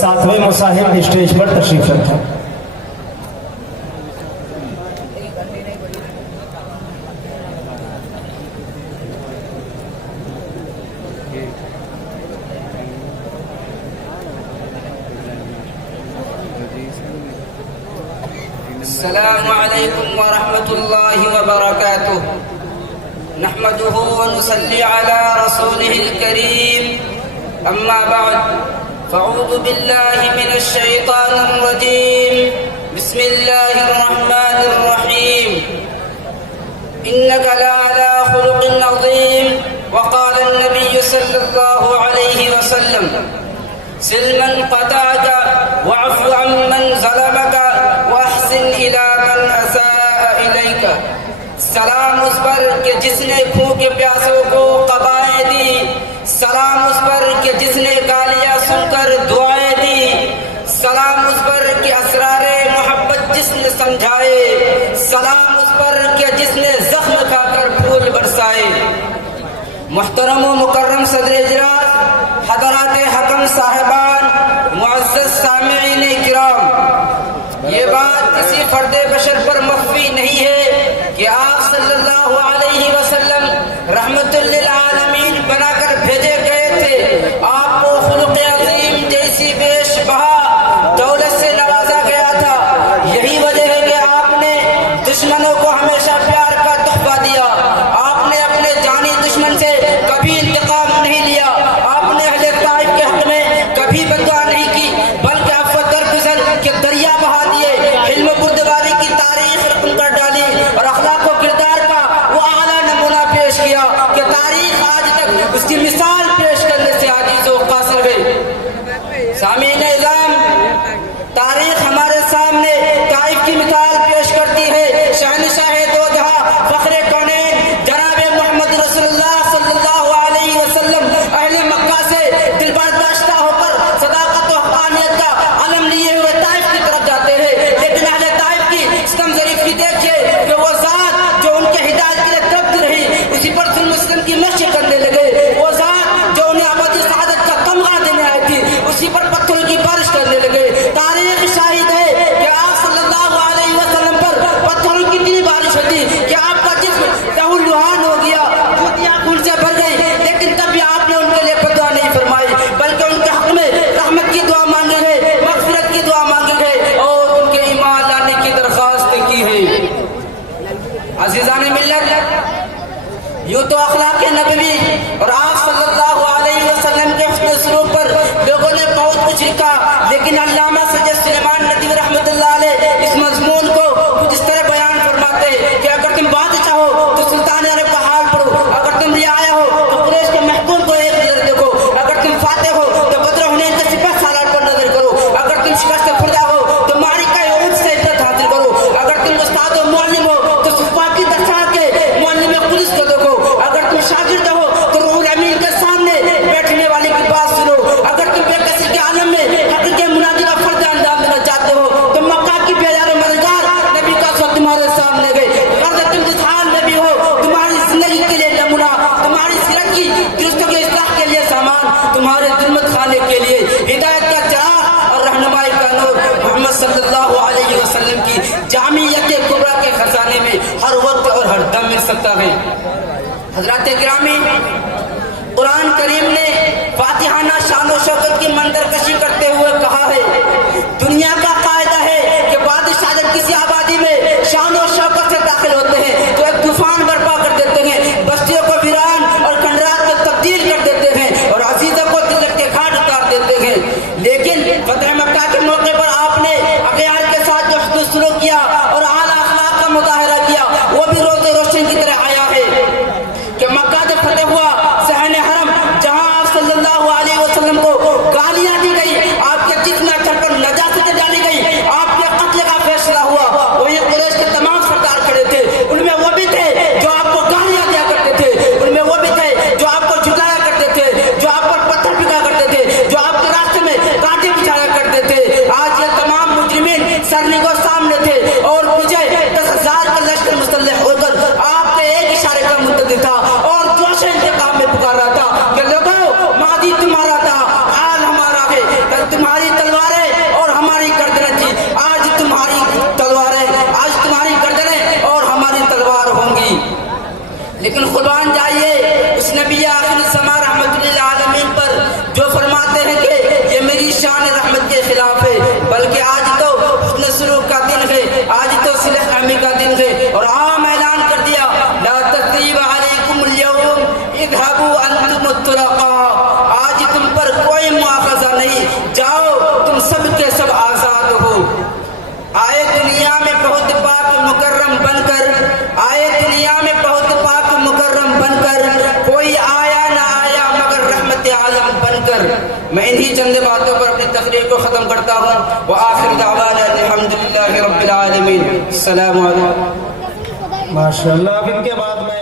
सातवें मुसाहिब स्टेज पर तशरीफ रखें। अस्सलामु अलैकुम व रहमतुल्लाहि व बरकातुह। नहमदुहु व नुसल्ली अला रसूलिहिल करीम। अम्मा बअद, फ़अऊज़ु बिल्लाहि मिनश शैतानिर रजीम। बिस्मिल्लाहिर रहमानिर रहीम। इन्नका लअला खुलुक़िन अज़ीम। व क़ाला अन्नबिय्यु सल्लल्लाहु अलैहि वसल्लम, सिलमन क़ताअका वअफ़ु अम्मन ज़लमका वअहसिन इला मन असाअ इलैका। सलाम उस पर कि जिसने भूखे प्यासों को क़बाएं दी, सलाम उस पर कि जिसने गालियां सुनकर दुआएं दी, सलाम उस पर कि असरारे मोहब्बत जिसने समझाए, सलाम उस पर कि जिसने जख्म खाकर फूल बरसाए। मुहतरम व मुकर्रम सदर इजलास, हज़रात हकम साहिबान, मुअज़्ज़ज़ सामिईन किराम, ये बात किसी फर्दे बशर पर मख्फी नहीं है कि आप सल्लल्लाहु अलैहि वसल्लम रहमतुल लिल आलमीन बनाकर भेजे गए थे। आपको खुलुक़ अज़ीम जैसी बेशबहा दौलत से नवाजा गया था। यही वजह है कि आपने दुश्मनों को हमेशा प्यार का तोहफा दिया। आपने अपने जानी दुश्मन से कभी इंतकाम नहीं लिया। आपने अहले ताइफ के हक में कभी बददुआ नहीं की, बल्कि अफ़्व दरगुज़र के दरिया बहा दिए। इल्म बुर्दबारी की तारीख रकम कर डाली और अखलाक व किरदार का वो आला नमूना पेश किया कि तारीख आज तक उसकी मिसाल पेश करने से आजिज़ व कासिर गई। सामीन इज़ाम, तारीख हमारे सामने ताइफ की मिसाल पेश करती है। शहंशाह दो जहां फ़ख्रे कौनैन जनाब मोहम्मद रसूलुल्लाह सल्लल्लाहु अलैहि वसल्लम अहले मक्का से दिलबर्दाश्ता होकर सदाकत व हक़ानियत का अलम लिए हुए ताइफ की तरफ जाते हैं। लेकिन अहले ताइफ की इस्लाम ज़रीफ़ी देखिए कि वो ज़ात जो उनके हिदायत के लिए तब्द रही, उसी पर फिर मुस्लिम की मशक़ करने लगे। वो ज़ात जो उन्हें अबदी सआदत का तमगा देने आई थी, उसी पर पत्थरों की बारिश करने लगे। तारीख शाहिद है कि आप सल्लल्लाहु अलैहि वसल्लम पर पत्थरों की इतनी बारिश होती कि आपका जिस्म लहूलुहान हो गया, जूतियां खून से भर गई। लेकिन तब भी आपने उनके लिए बद्दुआ नहीं फरमाई, बल्कि उनके हक में रहमत की दुआ मांगे गए, मग़फ़िरत की दुआ मांगे गए और उनके ईमान लाने की दरख्वास्त की है। अज़ीज़ान मिल्लत, यूँ तो अखलाक़ नबवी और आप सल्लल्लाहु अलैहि वसल्लम के हुस्न सलूक पर लोगों ने बहुत कुछ लिखा, लेकिन अल्लामा सैयद सुलेमान नदवी रहमतुल्लाह अलैह इस मज़मून को कुछ इस तरह बयान फरमाते हैं कि अगर तुम बादशाह हो तो सुल्तान अरब का हाल पढ़ो, अगर तुम रियाया हो तो कुरैश के महकूम को एक नजर देखो, अगर तुम फातिह हो तो बद्र हुनैन के सिपह सालार पर नजर करो, अगर तुम शिकस्त खुर्दा हो तो मारिका उहद से इबरत हासिल करो, अगर तुम उस्ताद व मुअल्लिम हो तो सुफ़ा की दरसा के मुअल्लिम पुलिस को देखो, अगर तुम शागिर्द हो तो रूहुल अमीन के सामने बैठने वाले की बात सुनो, अगर तुम बेकसी के आलम में हक़ के मुनादी का फर्ज अंजाम देना चाहते हो तो मक्का की प्यारे मददगार नबी का सौ तुम्हारे सामने गए। अगर तुम जिस हाल में भी हो, तुम्हारी जिंदगी के लिए नमूना, तुम्हारी सीरत की दुरुस्त के इस्लाह के लिए सामान, तुम्हारे दुल्मत खाने के लिए हिदायत का चिराग और रहनुमाई का नूर मोहम्मद सल्लल्लाहु अलैहि वसल्लम की जामियत कुबरा के खजाने में हर वक्त और हर दम मिल सकता है। हज़रात गिरामी, कुरान करीम ने फातिहाना शान और शौकत की मंजरकशी करते हुए कहा है, दुनिया का कायदा है कि बादशाह जब किसी आबादी में शान और शौकत से दाखिल होते हैं तो एक तूफान बर्पा कर देते हैं, बस्तियों को वीरान और खंडरात में तब्दील कर देते हैं और अजीज़ों को तिलक के घाट उतार देते हैं। लेकिन फतह मक्का के मौके पर आपने अक़ियाल के साथ जो हुस्न सलूक किया और आला अखलाक का मुज़ाहिरा किया, वो भी रोज़े रोशन की तरह आया है कि मक्का जब फतेह हुआ, सहने हरम जहां आप सल्लल्लाहु अलैहि वसल्लम को गालियां दी गई, आपके जिस्म पर नजासत डाली गई, आपके कत्ल का फैसला हुआ, वही कुरैश के तमाम लेकिन कुर्बान जाइए उस नबी आखिर ज़मा रहमतुल्लिल आलमीन पर जो फरमाते हैं कि ये मेरी शान रहमत के खिलाफ है, बल्कि आज तो हुस्न सुलूक का दिन है, आज तो सिलह रहमी का दिन है और आम ऐलान कर दिया ला तस्रीब अलैकुमुल यौम इज़हबू अंतुम तुलका, आज तुम पर कोई मुआखज़ा नहीं, जाओ तुम सब के सब आजाद हो। आए दुनिया में बहुत पाक मुकर्रम बनकर, आए दुनिया में बहुत पाक मुकर्रम बनकर, कोई आया ना आया मगर रहमत आलम बनकर। मैं इन्हीं चंद बातों पर अपनी तकरीर को खत्म करता हूँ। व आखिर दावाना अल्हम्दुलिल्लाहि रब्बिल आलमीन। अस्सलामु अलैकुम। माशाअल्लाह। अब इनके बाद में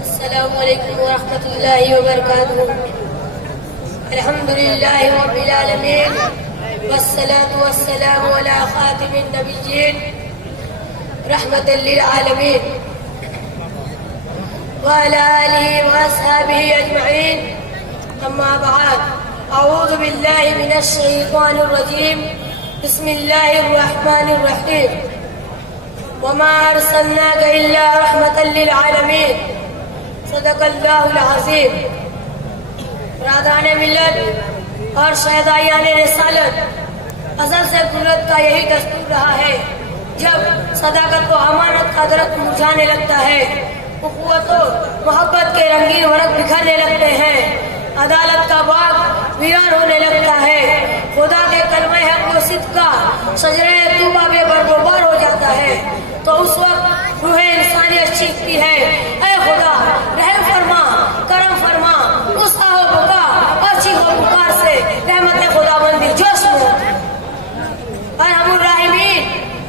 अस्सलामु अलैकुम व रहमतुल्लाहि व बरकातुहू। अल्हम्दुलिल्लाहि रब्बिल आलमीन वस्सलातु वस्सलामु अला खातिमिन नबिय्यीन रहमतल लिल आलमीन व अला आलिहि व अस्हाबिहि अजमईन। अम्मा बाद, अऊज़ु बिल्लाहि मिनश शैतानिर रजीम। बिस्मिल्लाहिर रहमानिर रहीम। वमा अरसलनाका इल्ला रहमतल लिल आलमीन। सदक़ल्लाहुल अज़ीम। राज़ाने मिल्लत और शहदायाने रिसालत, अज़ल से कुदरत का यही दस्तूर रहा है, जब सदाकत व अमानत का दरख्त मुरझाने लगता है, उख़्वत व मोहब्बत के रंगीन वर्क बिखरने लगते हैं, अदालत का बाग वीरान होने लगता है, खुदा के कलमे हक़ व सिद्क़ का शजरे तूबा बेबरगोबार हो जाता है, तो उस वक्त रूह इंसानियत चीखती है, ऐ खुदा रहम फरमा, करम फरमा। उस आओ बुका और चीखो पुकार से रहमत खुदाबंदी जोश में अरहमुर राहिमीन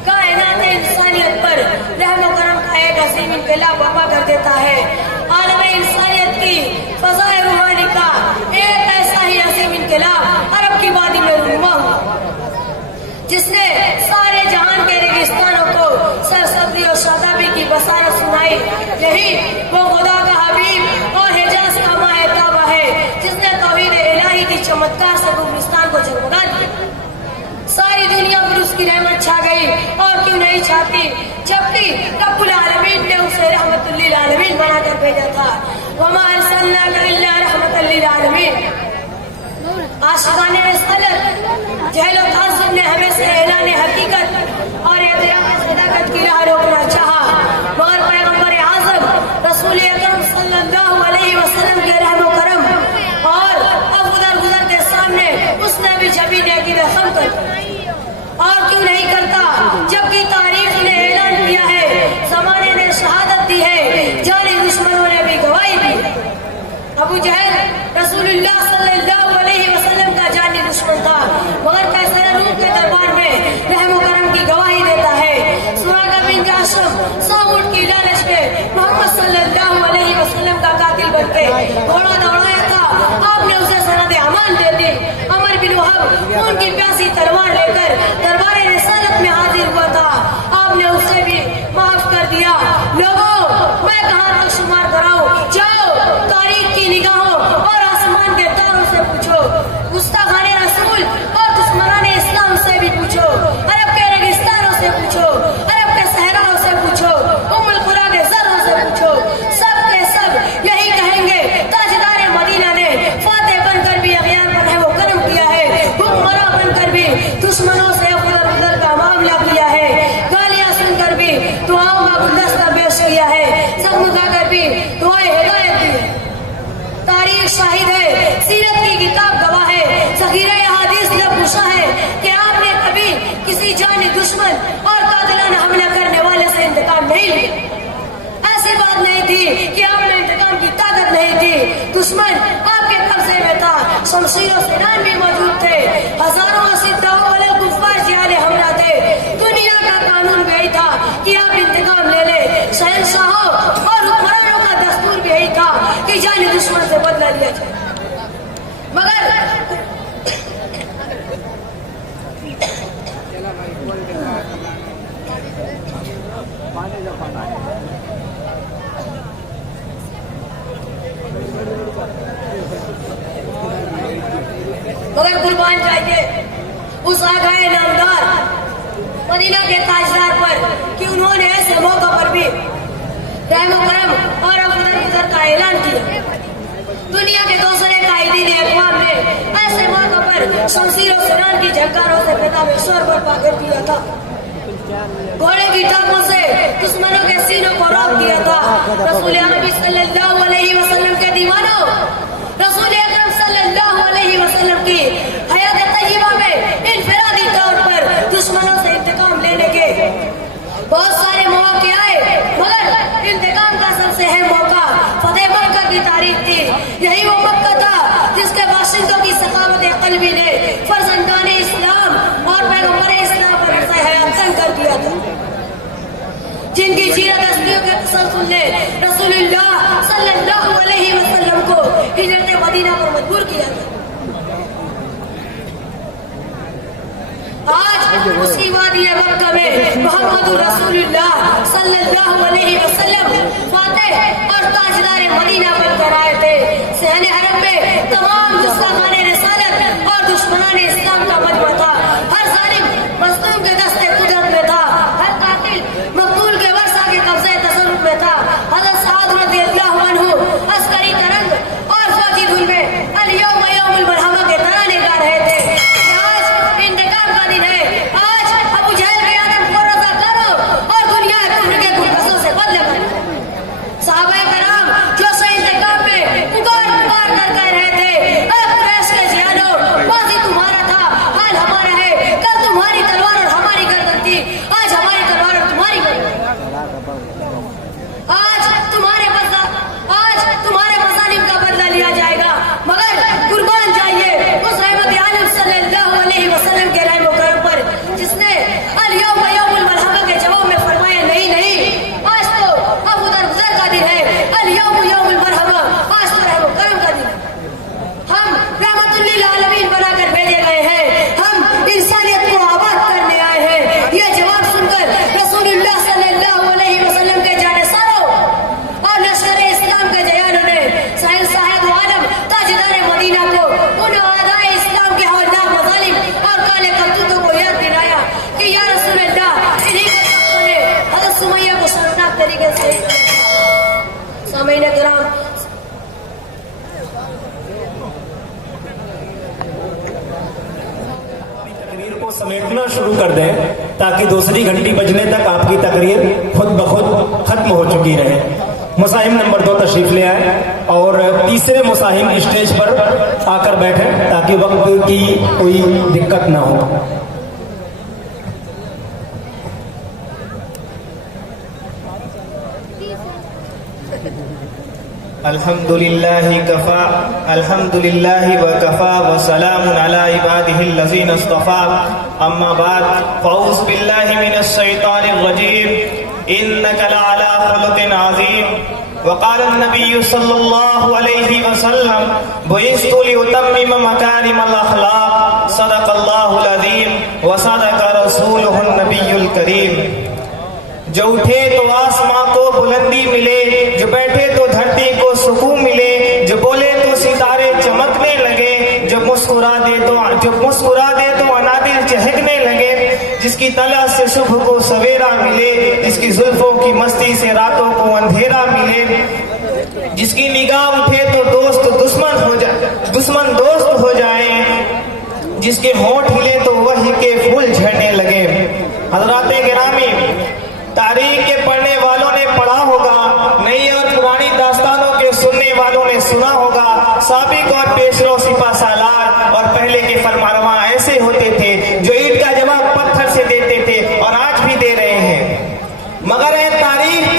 कायनात इंसानियत पर रहम व करम का एक असीम इनकलाब बर्पा कर देता है। आलम इंसानियत की फ़ज़ाए रूहानी का एक ऐसा ही असीम इनकलाब अरब की वादी में रूनुमा हुआ, जिसने सारे जहान के रेगिस्तानों को सरसब्ज़ी और शादाबी की बसारत सुनाई। यही वो खुदा का हबीब और हिजाज का माह तौबा है, जिसने तौहीद इलाही की चमत्कार से गुलिस्तान को जगमगा दिया। सारी दुनिया पर उसकी रहमत छा गई, और क्यों नहीं छाती, जबकि रब्बुल आलमीन ने उसे रहमतुल लिल आलमीन बनाकर भेजा था। वमा अरसलनाका इल्ला रहमतल लिल आलमीन। आशिकाने रिसालत जहल व ताज़्ज़ुब ने हमें से ऐलान हकीकत और एतराफ़ सदाकत की राह रोकना चाहा, मगर पैगंबर आज़म रसूल अकरम सल्लल्लाहु अलैहि वसल्लम के रहम व करम और अब गुज़र के सामने उसने भी जबी नेकी रकम कर दी। और क्यों नहीं करता, जबकि तारीख ने ऐलान किया है, ज़माने ने शहादत दी है, जानी दुश्मनों ने भी गवाही दी है। अबू जहल रसूलुल्लाह सल्लल्लाहु अलैहि वसल्लम का जानी दुश्मन था, मगर कैसर रूम के दरबार में रहम व करम की गवाही देता है। सुरागा बिन जाशम 100 ऊंट की लालच में मोहम्मद सल्लल्लाहु अलैहि वसल्लम का कातिल बनके घोड़ा दौड़ाया था, आपने उसे सनद अमान दे दी। अमर बिन वहब उनकी प्यासी तलवार लेकर दरबार रिसालत में हाजिर हुआ था, आपने उसे भी माफ कर दिया। लोगों, मैं कहाँ तक शुमार कराऊं, जाओ तारीख की निगाहों और आसमान के तारों से पूछो, गुस्ताखाने रसूल और दुश्मनाने इस्लाम से भी पूछो, अरब के रेगिस्तानों से पूछो, अरब के सहराओं से पूछो, उम्मुल कुरा के ज़र्रों से पूछो, सब के सब यही कहेंगे, ताजदार मदीना ने फातेह बनकर भी अग़ियार पर रहम व करम किया है, हुक्मरां बनकर भी दुश्मनों से उधर का मामला किया है, गालियां सुनकर भी दुआओं का गुलदस्ता पेश किया है, जगमगाकर भी दुआएं हिदायत दी है। तारीख शाहिद है, सीरत की किताब गवाह है, ज़ख़ीरा हदीस लबुशा है कि आपने कभी किसी जानी दुश्मन और कातिलाना हमला करने वाले से इंतकाम नहीं लिया। ऐसी बात नहीं थी कि आपने इंतकाम की ताकत नहीं थी, दुश्मन आपके कब्जे में था, शमशीरों से नाम भी मौजूद थे, हजारों असिद्दाओं वाले कुफ़ार जियाले हमला थे। दुनिया का कानून भी यही था कि आप इंतकाम ले ले, शहंशाहों और हुक्मरानों का दस्तूर भी यही था कि जानी दुश्मन से बदला लिया जाए। मगर मगर कुर्बान चाहिए उस आगाए नामदार मदीना के ताजदार पर कि उन्होंने ऐसे मौका पर भी रहम करम और अफदल का ऐलान किया। दुनिया के दूसरे कायदीन अक़वाम ने ऐसे मौका पर शमशीरों सुरान की झंकारों से पिता में शोर बर्पा कर दिया था, घोड़े की टापों से दुश्मनों के सीनों को रोक दिया था। रसूल नबी सल्लल्लाहु अलैहि वसल्लम के दीवानों, रसूल अकरम सल्लल्लाहु अलैहि वसल्लम की हयात तय्यबा में इनफरादी तौर पर दुश्मनों से इंतकाम लेने के बहुत सारे मौके आए, मगर इंतकाम का सबसे अहम मौका फतेह मक्का की तारीख थी। यही वो मक्का था जिसके बाशिंदों की सखावत क़ल्बी ने फर्जंदाने इस्लाम और पैगंबर इस्लाम पर अर्ज़ हयात तंग कर दिया था, जिनकी सीरत हस्तियों के तसल्सल ने रसूलुल्लाह सल्लल्लाहु अलैहि वसल्लम को हिजरत मदीना पर मजबूर किया था। आज उसी वादी मक्का में मोहम्मदुर रसूलुल्लाह सल्लल्लाहु अलैहि वसल्लम फातिह और ताजदार मदीना बनकर आए थे। सहने हरम में तमाम गुस्ताखाने रिसालत और दुश्मनाने इस्लाम का मजमा था। हर जालिम मज़लूम के दस्ते कुदरत में था, हर कातिल मक़तूल के वर्षा के कब्ज़े तसर्रुफ़ में था। हज़रत सअद रज़ियल्लाहु अन्हु अस्करी तरंग और फौजी धुन में अल यौम यौमुल मरहमा के तराने गा रहे थे। आज इंतकाम का दिन है, आज अबू जहल के आदम को रज़ा करो और दुनिया कुफ्र के गुलदस्तों से बदले करो। सहाबाए कराम जो से इंतकाम में पुकार कर कह रहे थे, ऐ कुरैश के जियानो, माज़ी तुम्हारा था, हाल हमारा है। कल तुम्हारी तलवार और हमारी गर्दन थी, आज हमारी तलवार और तुम्हारी गर्दन। आज तुम्हारे मज़ालिम का बदला लिया जाएगा, मगर कुर्बान जाइए उस रहमत आलम सल्लल्लाहु अलैहि वसल्लम के रहम करम पर, जिसने अल यौम यौमुल मरहमा के जवाब में फरमाया नहीं, आज तो अब उधर गुजर का दिन है, अल यौम यौमुल मरहमा, आज तो रहम करम का दिन है। हम रहमतुल लिल आलमीन बनाकर भेजे गए हैं, हम इंसानियत को आबाद करने आए हैं। यह जवाब सुनकर रसूलुल्लाह सल्लल्लाहु अलैहि वसल्लम के जानेसारों और लश्कर इस्लाम के जयानों ने साहिब आलम ताजदार मदीना को उन आदाए इस्लाम के हवलदार मज़ालिम और काले करतूतों को याद दिलाया कि या रसूलल्लाह, इन्हीं के शख्सों ने हज़रत सुमैया को शर्मनाक तरीके से सामईन किराम तकरीर को समेटना शुरू कर दें ताकि दूसरी घंटी बजने तक आपकी तकरीर खुद ब खुद खत्म हो चुकी रहे। मुसाहिम नंबर 2 तशरीफ ले आए और तीसरे मुसाहिम स्टेज पर आकर बैठे ताकि वक्त की कोई दिक्कत ना हो। अल्हम्दुलिल्लाहि कफ़ा, अल्हम्दुलिल्लाहि व कफ़ा व सलामुन अला इबादिहिल लज़ीना इस्तफ़ा, अम्मा बाद, फ़अऊज़ु बिल्लाहि मिनश शैतानिर रजीम, इन्नका लअला ख़ुलुक़िन अज़ीम। वक़ाल अन्नबिय्यु सल्लल्लाहु अलैहि वसल्लम, बुइस्तु लिउतम्मिम मकारिमल अख़लाक़, सदक़ल्लाहुल अज़ीम व सदक़ रसूलुहुन नबियुल करीम। जो उठे तो आसमां को बुलंदी मिले, जो बैठे तो धरती को सुकून मिले, जो बोले तो सितारे चमकने लगे, जो मुस्कुरा दे तो अनादिल चहकने लगे, जिसकी तला से सुबह को सवेरा मिले, जिसकी जुल्फों की मस्ती से रातों को अंधेरा मिले, जिसकी निगाह उठे तो दुश्मन दोस्त हो जाए, जिसके होंठ हिले तो वही के फूल झड़ने लगे। हज़रात गिरामी, तारीख के पढ़ने वालों ने पढ़ा होगा, नई और पुरानी दास्तानों के सुनने वालों ने सुना होगा। साबिक और पेशरो सिपा सालार और पहले के फरमारवा ऐसे होते थे जो ईंट का जवाब पत्थर से देते थे और आज भी दे रहे हैं। मगर है तारीख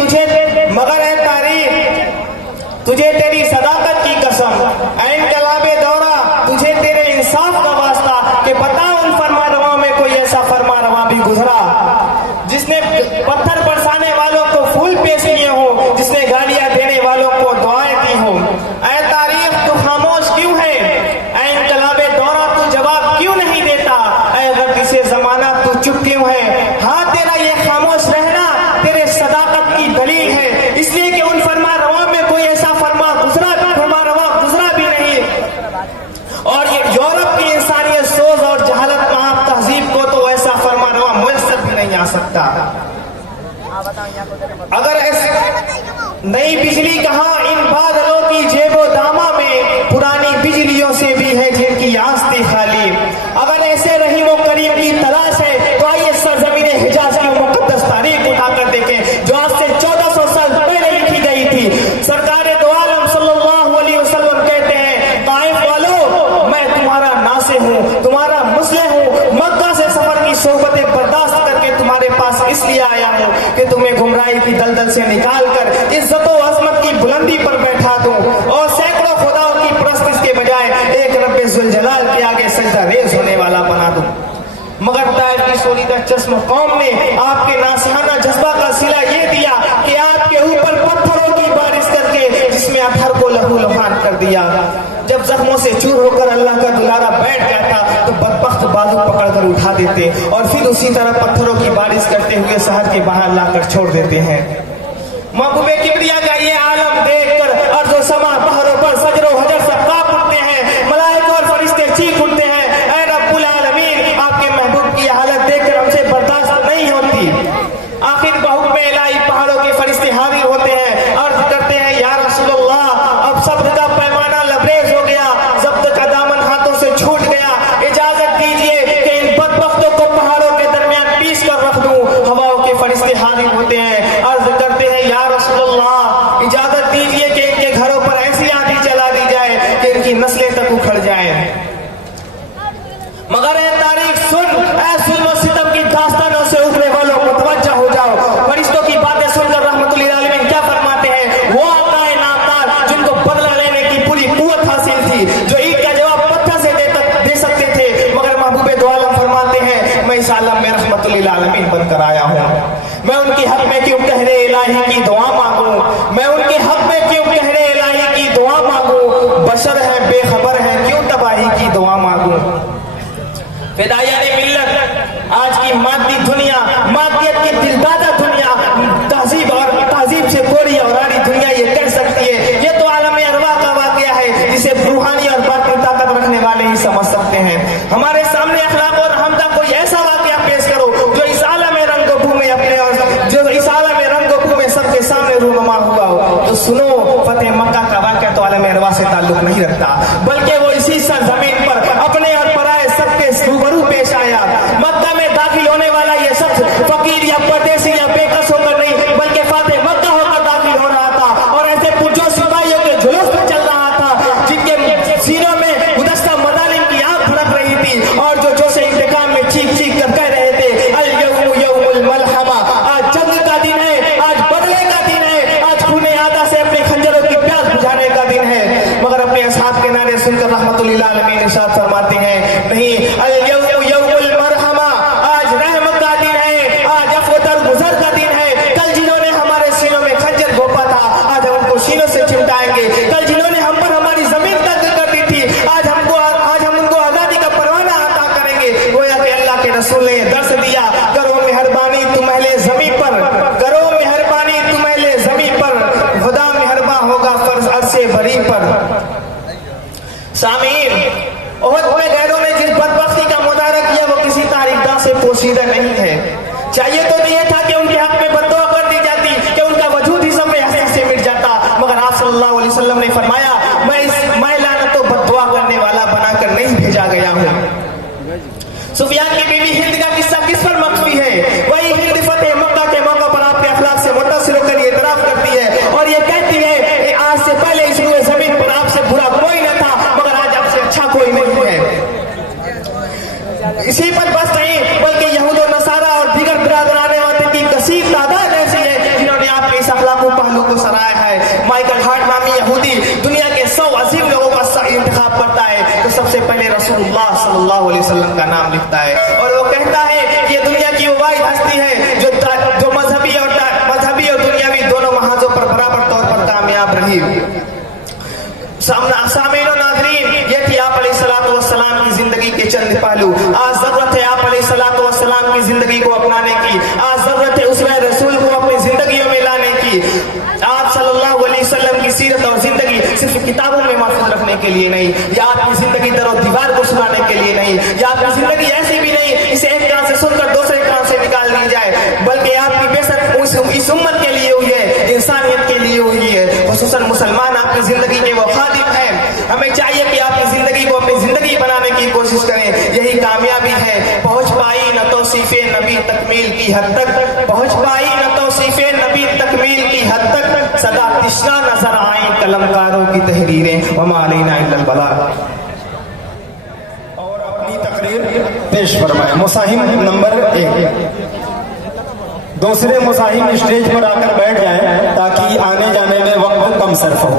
तुझे तेरी सदाकत की कसम, ऐ इनकलाबे दौरा तुझे तेरे इंसाफ का वास्ता कि पता उन फरमारवाओं में कोई ऐसा फरमारवा भी गुजरा जिसने पत्थर बरसाने वालों को फूल पेश किए हो, जिसने गालियां देने वालों को दुआएं की हो। ऐ तारीख तू खामोश क्यों है? ऐ इनकलाबे दौरा तू जवाब क्यों नहीं देता? ऐ गर्दिशे ज़माना तू चुप क्यों है? हाँ, तेरा ये खामोश रहना तेरे सदाकत की दलील है, इसलिए कि उन फरमारवा में कोई ऐसा फरमारवा गुजरा भी नहीं। और ये यूरोप की इंसानी सकता। अगर नई बिजली कहाँ इन बादलों की जेबो दामा में, पुरानी बिजलियों से भी है जिनकी आस्ते खाली। अगर ऐसे रही वो करीम की तलाश है तो आइए सरजमीने हिजाज की मुकद्दस तारीख उठाकर देखें जो आज से 1400 साल पहले लिखी गई थी। सरकार दो आलम सल्लल्लाहु अलैहि वसल्लम कहते हैं, ताइफ वालों मैं तुम्हारा नासे हूँ, तुम्हारा मुस्लिम हूँ, मक्का से सफर की सोहबतें बर्दाश्त करके तुम्हारे पास इसलिए आया हूँ कि तुम्हें गुमराही की दलदल से निकाल कर इज्जत और अजमत की बुलंदी पर बैठा दूं और सैकड़ों खुदाओं की परस्तिश के बजाय एक रब्बे जुल जलाल के आगे सजदा रेज होने वाला बना दूं। मगर ताइफ की सोलीदा चश्म कौम ने आपके नासहाना जज्बा का सिला ये दिया कि आपके ऊपर पत्थरों की बारिश करके जिसमें अतहर को लहू लुहान कर दिया। जब जख्मों से चूर होकर अल्लाह का दुलारा बैठ जाता तो बदबख्त बाजू पकड़कर उठा देते और फिर उसी तरह पत्थरों की बारिश करते हुए शहर के बाहर लाकर छोड़ देते हैं। महबूबे किबरिया का ये आलम देखकर अर्ज़ो समा पहाड़ों पर सजरो हजर से कांप उठते हैं, मलाइका और फरिश्ते चीख उठते हैं, ऐ रब्बुल आलमीन आपके महबूब की हालत देखकर हमसे बर्दाश्त नहीं होती। आखिर बहु में इलाही पहाड़ों के फरिश्ते हाजिर होते हैं, अर्ज करते हैं या रसूलल्लाह अब सब्र का पैमाना लबरेज हो गया, जब्त का दामन हाथों से छूट गया, इजाजत दीजिए कि इन बदबख्तों को पहाड़ों के दरमियान पीस कर रख दूं। हवाओं के फरिश्ते हाजिर होते हैं, अर्ज करते हैं या रसूलल्लाह इजाजत दीजिए कि इनके घरों पर ऐसी आंधी चला दी जाए कि इनकी नस्लें तक उखड़ जाएं। मगर ये तारीख सुन, ऐ जुल्म सितम की दास्तानों से उभरे वालों मुतवज्जा हो जाओ। फरिश्तों की बातें सुनकर रहमतुल आलमीन क्या फरमाते हैं, वो आकाए नामदार जिनको बदला लेने की पूरी कुव्वत हासिल थी, जो ईद का जवाब पत्थर से दे सकते थे, मगर महबूबे दो आलम फरमाते हैं मैं इस आलम में रहमतुल आलमीन बनकर आया हूँ। मैं उनके हक में क्यों कहरे इलाही की दुआ मांगू, मैं उनके हक में क्यों कहरे इलाही की दुआ मांगू, बशर है बेखबर है क्यों तबाही की दुआ मांगू। फिदायाने मिल्लत आज की मादी दुनिया, मादियत की दिलदादा दुनिया, तहजीब से कोरी और आरी दुनिया ये कह सकती है ये तो आलम अरवा का वाकया है जिसे रूहानी और बातिनी ताकत रखने वाले ही समझ सकते हैं। हमारे सामने अखलाक और हमदा कोई ऐसा वाकया पेश करो जो इस आलम रंगों में अपने जो इस आलम रंगों में सबके सामने रूनुमा हुआ हो तो सुनो, फतेह मक्का का वाकया तो आलम अरवा से ताल्लुक नहीं रखता, बल्कि वो इसी सरजमीन पर अपने और पराए सबके रूबरू पेश आया। मक्का में दाखिल होने वाला ये शख्स फकीर या परदेसी या बेकस होकर नहीं बल्कि फातेह मक्का होकर दाखिल हो रहा था और ऐसे पुरजोश सिपाहियों के जुलूस में चल रहा था जिनके सीनों में गुदस्ता मदालिम की आग भड़क रही थी और जो जोशे इंतकाम में चीख चीख कर कह रहे थे अल यौमु यौमुल मलहमा, आज जंग का दिन है, आज बदले का दिन है, आज खूने आदा से अपने खंजरों की प्यास बुझाने का दिन है। मगर अपने असहाब के नारे सुनकर रहमतुल आलमीन इरशाद फरमाते हैं नहीं, अल यौमु यौमुल मरहमा, आज रहमत का दिन है, आज अफ़्व दरगुज़र का दिन है। कल जिन्होंने हमारे सीनों में खंजर घोंपा था आज हम उनको सीनों से चिमटाएंगे, कल जिन्होंने हम पर हमारी जमीन तंग कर दी थी आज हम उनको आजादी का परवाना अता करेंगे। गोया कि अल्लाह के रसूल ने दर्स दिया, करो मेहरबानी तुम अहले ज़मीन पर, करो मेहरबानी तुम अहले ज़मीन पर, खुदा मेहरबान होगा फर्ज अर्शे बरी पर। सामीन, ओहद में गैरों ने जिस बदबख्ती का मुजाहरा किया वो किसी तारीखदा से पोशीदा नहीं है। चाहिए तो नहीं था कि उनके हक में बद्दुआ कर दी जाती, कि उनका वजूद ही सब हसीन से मिट जाता, मगर आप सल्लल्लाहु अलैहि वसल्लम ने फरमाया मैं लानत तो बद्दुआ करने वाला बनाकर नहीं भेजा गया हूँ। सुफियान की बीवी हिंद का किस्सा किस पर मख्फी है? वही हिंद फतेह मक्का के मौका पर आपके अखलाक से मुतासिर होकर ये इतराफ करती है और ये कहती है कि आज से पहले इस रुए जमीन पर आपसे बुरा कोई न था मगर आज आपसे अच्छा कोई नहीं है। इसी पर बस नहीं बल्कि यहूद और नसारा और दीगर बिरादराने वाले की कसीर तादाद ऐसी है जिन्होंने आपके इस अखलाक पहलू को सराहा है। माइकल हार्ट नामी यहूदी दुनिया के 100 अजीम लोगों का इंतखाब करता है तो सबसे पहले रसूलुल्लाह सल्लल्लाहु अलैहि वसल्लम का नाम लिखता है और वो कहता है कि ये दुनिया की वो वाहिद हस्ती है जो मजहबी और दुनियावी दोनों महाजों पर बराबर तौर पर कामयाब रही। सामीन और नाज़रीन, ये थी आप अलैहिस्सलातु वस्सलाम की जिंदगी के चंद पहलू। आज जरूरत है आप अलैहिस्सलातु वस्सलाम की जिंदगी को अपनाने की, आज जरूरत है उसमें रसूल को अपनी जिंदगियों में लाने की। आप सल्लल्लाहु अलैहि वसल्लम की सीरत और जिंदगी सिर्फ किताबों में महफूज रखने के लिए नहीं, या आपकी जिंदगी दरो दीवार को सुनाने के लिए नहीं, या आपकी जिंदगी ऐसी भी नहीं इसे एक कान से सुनकर दूसरे कान से निकाल दी जाए, है, पहुंच पाई न तौसीफे नबी तकमील की हद तक, पहुंच पाई न तौसीफे नबी तकमील की हद तक, सदा तिश्ना नजर आई कलमकारों की तहरीरें, वमा अलैना इल्लल बलाग। और अपनी तकरीर पेश फरमाए। मुसाहिम नंबर 1। दूसरे मुसाहिम स्टेज पर आकर बैठ जाएं ताकि आने जाने में वक्त कम सर्फ हो।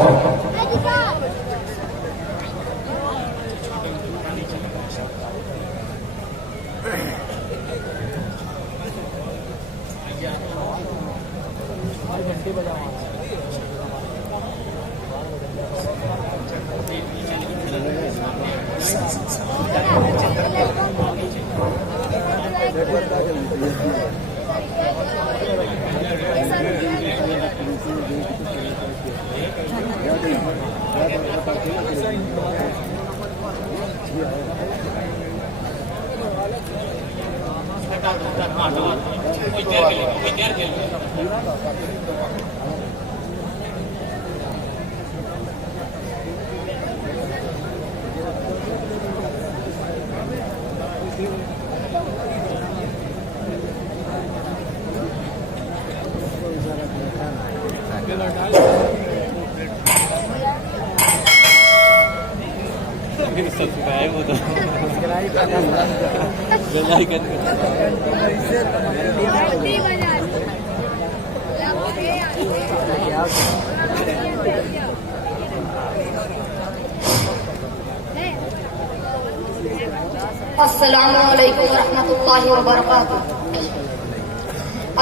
अस्सलामु अलैकुम रहमतुल्लाहि व बरकातुहू।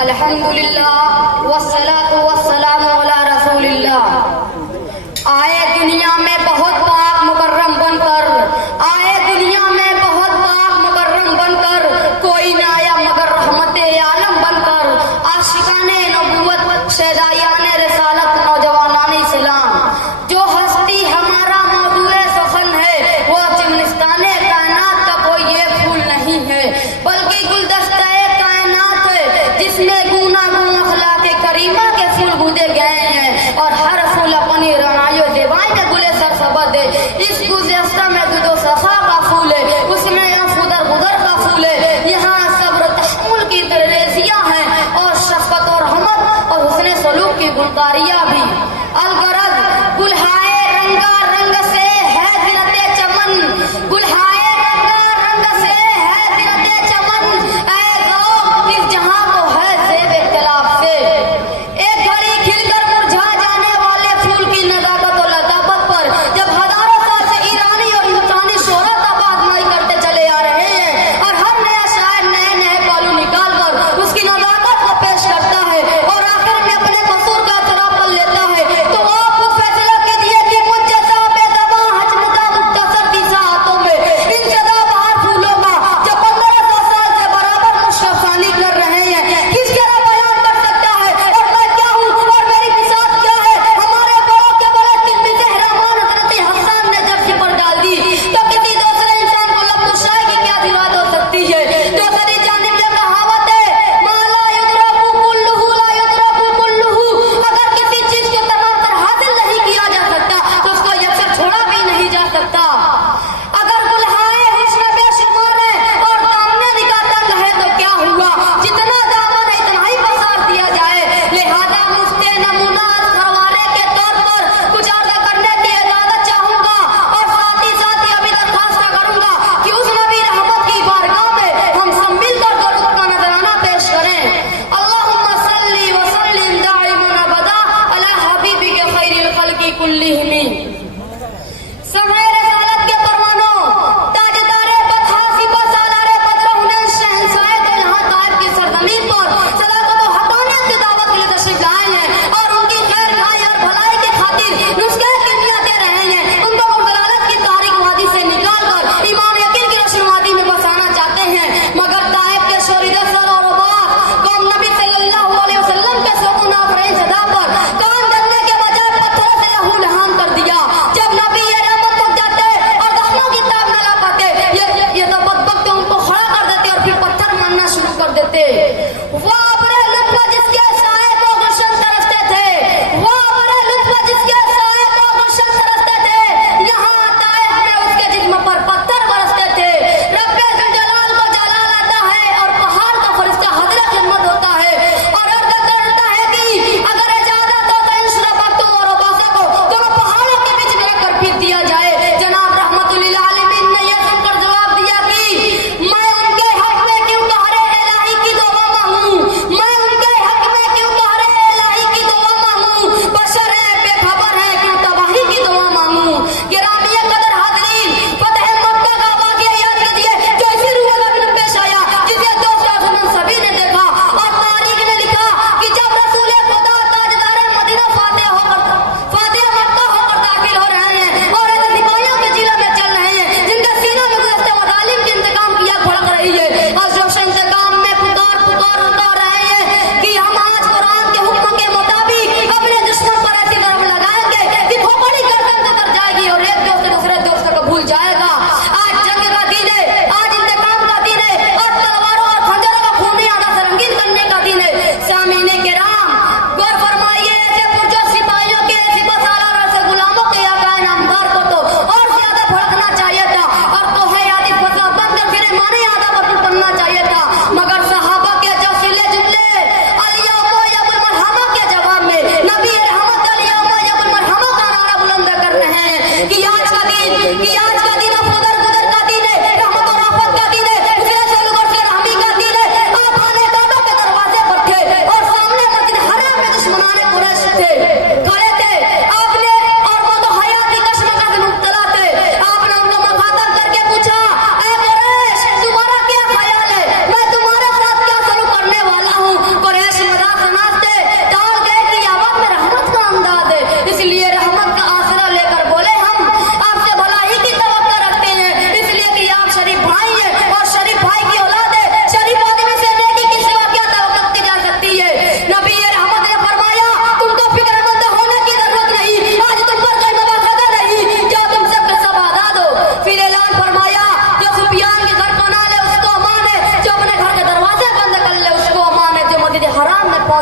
अल्हम्दुलिल्लाह वस्सलातु वस्सलामु अला रसूलिल्लाह। आए दुनिया में बहुत पाक मुकर्रम बनकर, आए दुनिया में बहुत पाक मुकर्रम बनकर, कोई ना आया मगर रहमते आलम बनकर। आशिकाने नबूवत शहदायाने रिसालत नौजवानाने इस्लाम, जो हस्ती हमारा मौजूए सफन है वो चिमनिस्ताने कायनात का कोई ये फूल नहीं है बल्कि गुलदस्ता-ए कायनात है, जिसमें गूनागून अखलाके करीमा के फूल गूंजे गए हैं और हर फूल अपनी रंगायो देवाएं के गुले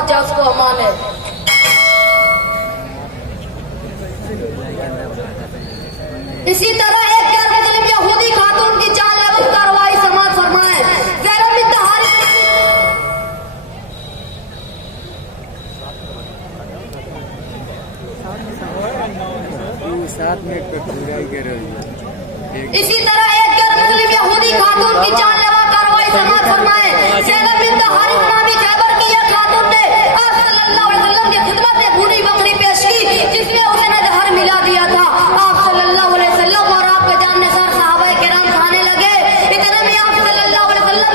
जाए उसको अमान है। इसी तरह एक गैर मुस्लिम यहूदी खातून की जानलेवा कार्रवाई समाज फरमाए। ज़ैनब बिन्त हारिस इसी तरह एक गैर मुस्लिम यहूदी खातून की जानलेवा कार्रवाई समाज फरमाए। ज़ैनब बिन्त हारिस नामी खैबर की यह खातून ने आप सल्लल्लाहु अलैहि वसल्लम की खिदमत में भूनी बकरी पेश की जिसमें उसने जहर मिला दिया था। आप सल्लल्लाहु अलैहि वसल्लम और आपके जानने सार सहाबाए किराम खाने लगे। इतने में आप सल्लल्लाहु अलैहि वसल्लम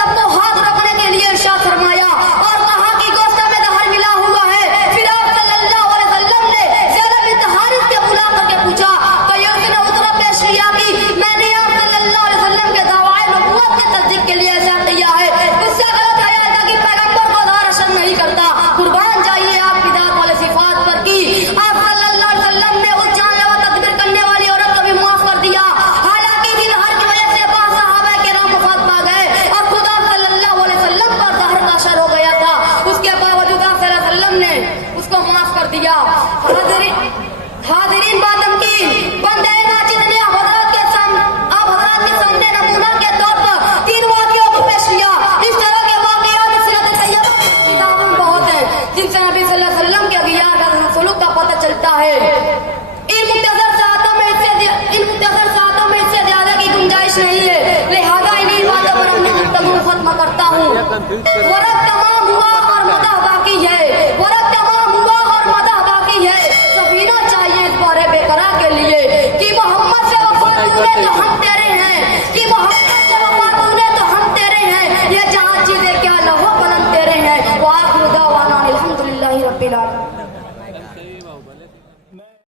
सबको हाथ रखने के लिए इरशाद फरमाया और कहा कि गोश्त में जहर मिला हुआ है। फिर आप सल्लल्लाहु अलैहि वसल्लम ने ज़ैनब बिन्त हारिस के बुला करके पूछा तो ये उसने उतरा पेश किया कि मैंने आप सल्लल्लाहु अलैहि वसल्लम के दावाए नबूवत के तस्दीक के लिए ऐसा किया है। उससे गलत ख्याल था कि पैगंबर को दार असर नहीं करता। कुर्बान जाइए आपकी दात वाले सिफात पर की। आप सल्लल्लाहु अलैहि वसल्लम ने उस जानलेवा तकबीर करने वाली औरत को भी माफ कर दिया। हालांकि जहर की वजह से बात सहाबा के नाम वफात पा गए और खुदा सल्लल्लाहु अलैहि वसल्लम पर जहर का असर हो गया था। उसके बावजूद आप सल्लल्लाहु अलैहि वसल्लम ने उसको माफ कर दिया। हाज़रीन बातम की बंदे नाजिद ने आप हज़रात के सामने नमूना के तौर पर 3 वाक़ियों को पेश किया। इस तरह के वाक़ियात सीरत तैयबा की किताबों में बहुत है जिनसे नबी सल्लल्लाहु अलैहि वसल्लम के अगियार का सलूक का पता चलता है। इन मुख्तसर सातों में इससे ज्यादा की गुंजाइश नहीं है, लिहाजा इन्हीं बातों पर अपनी गुफ्तगू खत्म करता हूँ। वरक तमाम हुआ और मदह बाकी है। सफीना चाहिए इस बारे बेकरार के लिए कि मोहम्मद से वफा तूने तो हम तेरे हैं, ये जहाँ चीजें क्या लहो पलंग तेरे हैं। वाह खुदा वाना अल्हम्दुलिल्लाहि रब्बिल आलमीन।